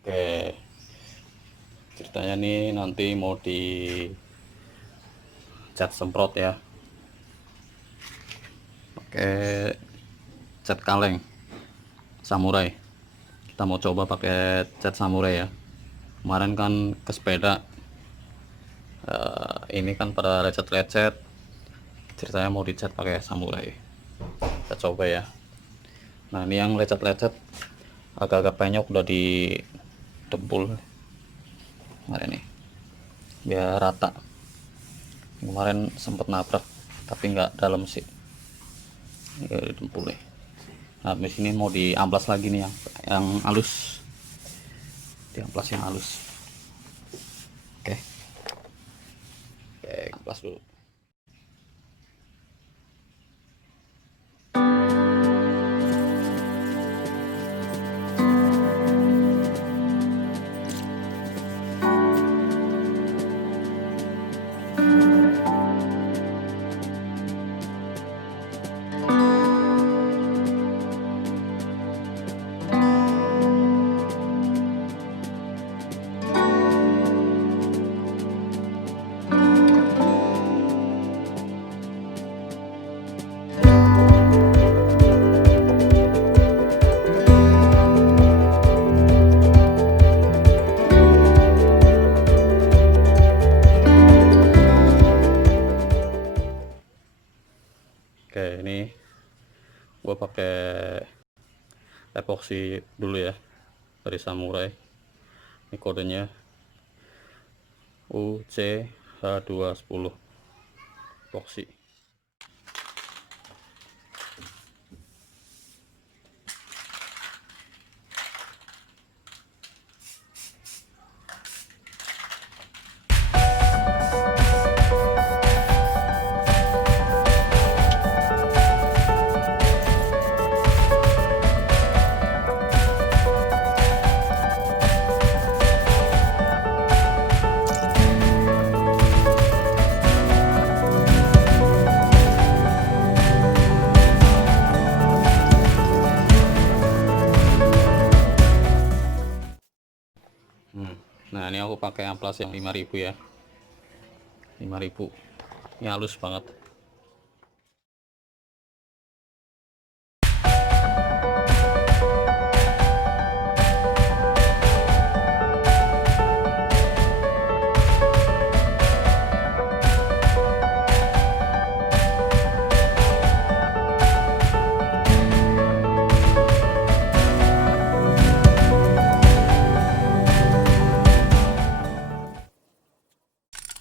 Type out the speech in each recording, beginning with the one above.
Oke, ceritanya nih nanti mau di cat semprot ya, pakai cat kaleng samurai. Kita mau coba pakai cat samurai ya. Kemarin kan ke sepeda, ini kan pada lecet-lecet, ceritanya mau dicat pakai samurai. Kita coba ya. Nah, ini yang lecet-lecet agak-agak penyok udah didempul kemarin nih biar rata. Kemarin sempet nabrak tapi nggak dalam sih, ya didempul nih. Nah, di sini mau diamplas lagi nih yang halus, diamplas yang halus. Oke, amplas dulu. Oke, ini gua pakai epoksi dulu ya dari samurai. Ini kodenya UCH210 epoksi. Nah, ini aku pakai amplas yang 5000 ya, 5000. Ini halus banget.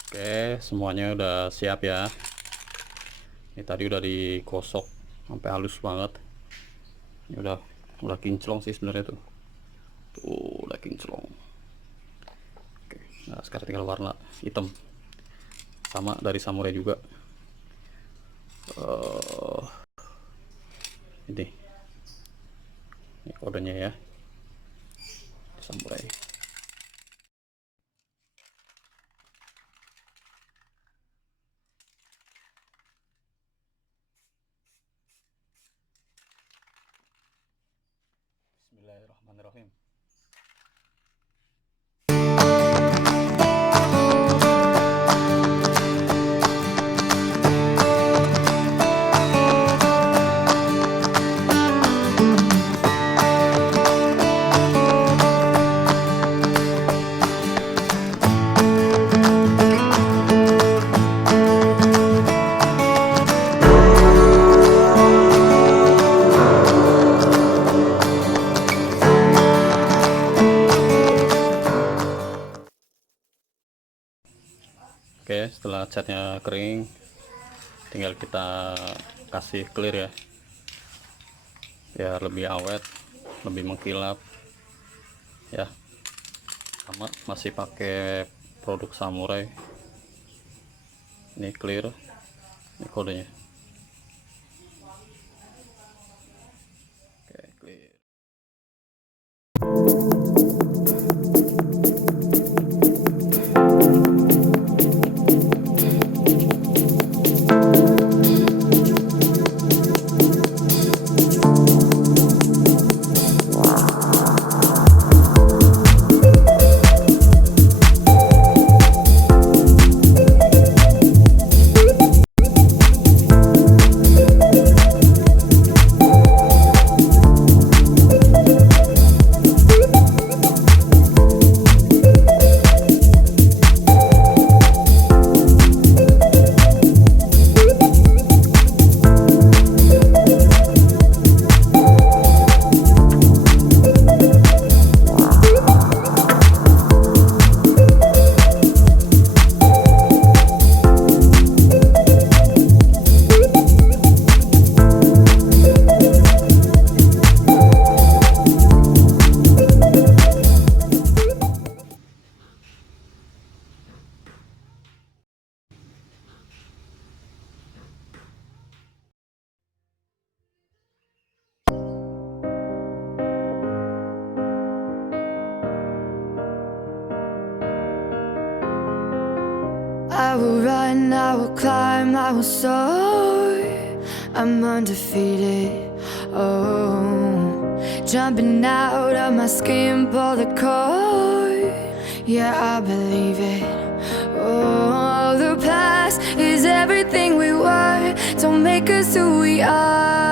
Oke, semuanya udah siap ya. Ini tadi udah digosok sampai halus banget. Ini udah kinclong sih sebenarnya tuh. Tuh, udah kinclong. Oke, nah sekarang tinggal warna hitam. Sama dari samurai juga. Ini kodenya ya. Samurai. Bismillahirrahmanirrahim. Oke, setelah catnya kering, tinggal kita kasih clear ya, biar lebih awet, lebih mengkilap ya. Sama masih pakai produk samurai. Ini clear, ini kodenya. Oke, clear. I will run, I will climb, I will soar. I'm undefeated, oh. Jumping out of my skin, pull the cord. Yeah, I believe it. Oh, the past is everything we were. Don't make us who we are.